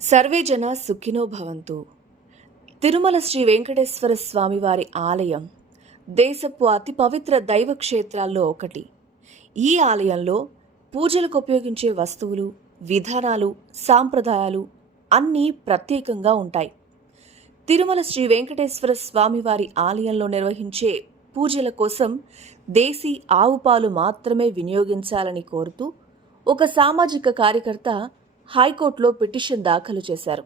Survey జన సుఖినో భవంతు. తిరుమల శ్రీ వెంకటేశ్వర స్వామివారి ఆలయం దేశపు అతి పవిత్ర దైవ క్షేత్రాల్లో ఒకటి. ఈ ఆలయంలో పూజలకు ఉపయోగించే వస్తువులు, విధానాలు, సాంప్రదాయాలు అన్నీ ప్రత్యేకంగా ఉంటాయి. తిరుమల శ్రీ వెంకటేశ్వర స్వామివారి ఆలయంలో నిర్వహించే పూజల కోసం దేశీ ఆవు పాలు మాత్రమే వినియోగించాలని కోరుతూ ఒక సామాజిక కార్యకర్త హైకోర్టులో పిటిషన్ దాఖలు చేశారు.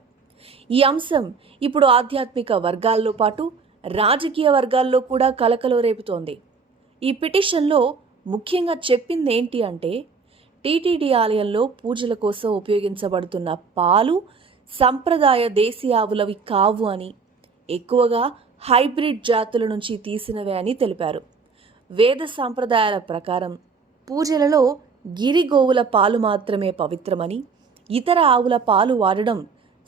ఈ అంశం ఇప్పుడు ఆధ్యాత్మిక వర్గాల్లో పాటు రాజకీయ వర్గాల్లో కూడా కలకలం రేపుతోంది. ఈ పిటిషన్లో ముఖ్యంగా చెప్పింది ఏంటి అంటే, టీటీడీ ఆలయంలో పూజల కోసం ఉపయోగించబడుతున్న పాలు సంప్రదాయ దేశీ ఆవులవి కావు అని, ఎక్కువగా హైబ్రిడ్ జాతుల నుంచి తీసినవే అని తెలిపారు. వేద సాంప్రదాయాల ప్రకారం పూజలలో గిరి గోవుల పాలు మాత్రమే పవిత్రమని, ఇతర ఆవుల పాలు వాడడం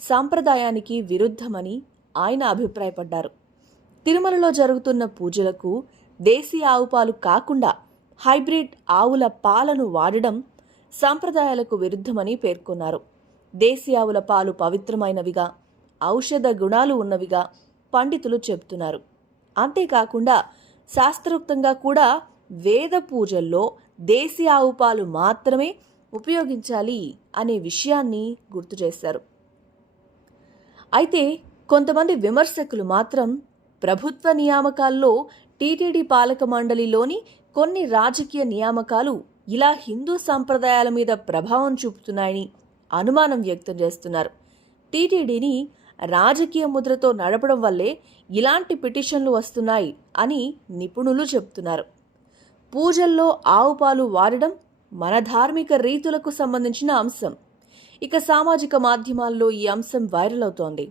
సాంప్రదాయానికి విరుద్ధమని ఆయన అభిప్రాయపడ్డారు. తిరుమలలో జరుగుతున్న పూజలకు దేశీ ఆవు పాలు కాకుండా హైబ్రిడ్ ఆవుల పాలను వాడడం సాంప్రదాయాలకు విరుద్ధమని పేర్కొన్నారు. దేశీ ఆవుల పాలు పవిత్రమైనవిగా, ఔషధ గుణాలు ఉన్నవిగా పండితులు చెబుతున్నారు. అంతేకాకుండా శాస్త్రోక్తంగా కూడా వేద పూజల్లో దేశీ ఆవు పాలు మాత్రమే ఉపయోగించాలి అనే విషయాన్ని గుర్తు చేశారు. అయితే కొంతమంది విమర్శకులు మాత్రం ప్రభుత్వ నియామకాల్లో టీటీడీ పాలక మండలిలోని కొన్ని రాజకీయ నియామకాలు ఇలా హిందూ సంప్రదాయాల మీద ప్రభావం చూపుతున్నాయని అనుమానం వ్యక్తం చేస్తున్నారు. టీటీడీని రాజకీయ ముద్రతో నడపడం వల్లే ఇలాంటి పిటిషన్లు వస్తున్నాయి అని నిపుణులు చెబుతున్నారు. పూజల్లో ఆవు పాలు వాడడం మన ధార్మిక రీతులకు సంబంధించిన అంశం. ఇక సామాజిక మాధ్యమాల్లో ఈ అంశం వైరల్ అవుతోంది.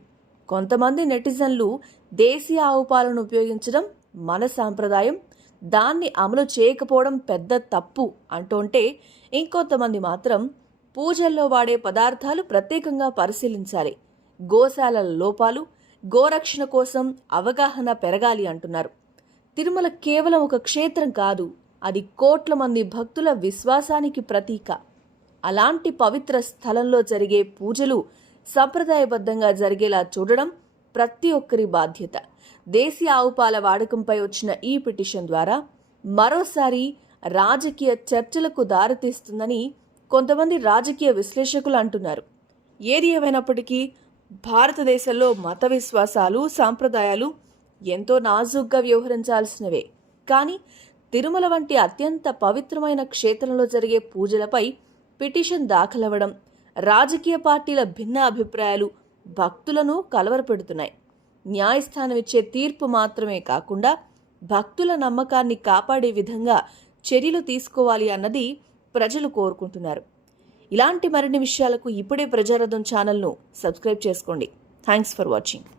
కొంతమంది నెటిజన్లు దేశీ ఆవు పాలను ఉపయోగించడం మన సాంప్రదాయం, దాన్ని అమలు చేయకపోవడం పెద్ద తప్పు అంటుంటే, ఇంకొంతమంది మాత్రం పూజల్లో వాడే పదార్థాలు ప్రత్యేకంగా పరిశీలించాలి, గోశాలల లోపాలు, గోరక్షణ కోసం అవగాహన పెరగాలి అంటున్నారు. తిరుమల కేవలం ఒక క్షేత్రం కాదు, అది కోట్ల మంది భక్తుల విశ్వాసానికి ప్రతీక. అలాంటి పవిత్ర స్థలంలో జరిగే పూజలు సంప్రదాయబద్ధంగా జరిగేలా చూడడం ప్రతి ఒక్కరి బాధ్యత. దేశీ ఆవు పాల వాడకంపై వచ్చిన ఈ పిటిషన్ ద్వారా మరోసారి రాజకీయ చర్చలకు దారితీస్తుందని కొంతమంది రాజకీయ విశ్లేషకులు అంటున్నారు. ఏది ఏమైనప్పటికీ భారతదేశంలో మత విశ్వాసాలు, సాంప్రదాయాలు ఎంతో నాజూగ్గా వ్యవహరించాల్సినవే. కానీ తిరుమల వంటి అత్యంత పవిత్రమైన క్షేత్రంలో జరిగే పూజలపై పిటిషన్ దాఖలవ్వడం రాజకీయ పార్టీల భిన్న అభిప్రాయాలు భక్తులను కలవరపెడుతున్నాయి. న్యాయస్థానం ఇచ్చే తీర్పు మాత్రమే కాకుండా భక్తుల నమ్మకాన్ని కాపాడే విధంగా చర్యలు తీసుకోవాలి అన్నది ప్రజలు కోరుకుంటున్నారు. ఇలాంటి మరిన్ని విషయాలకు ఇప్పుడే ప్రజారథం ఛానల్ను సబ్స్క్రైబ్ చేసుకోండి. Thanks for watching.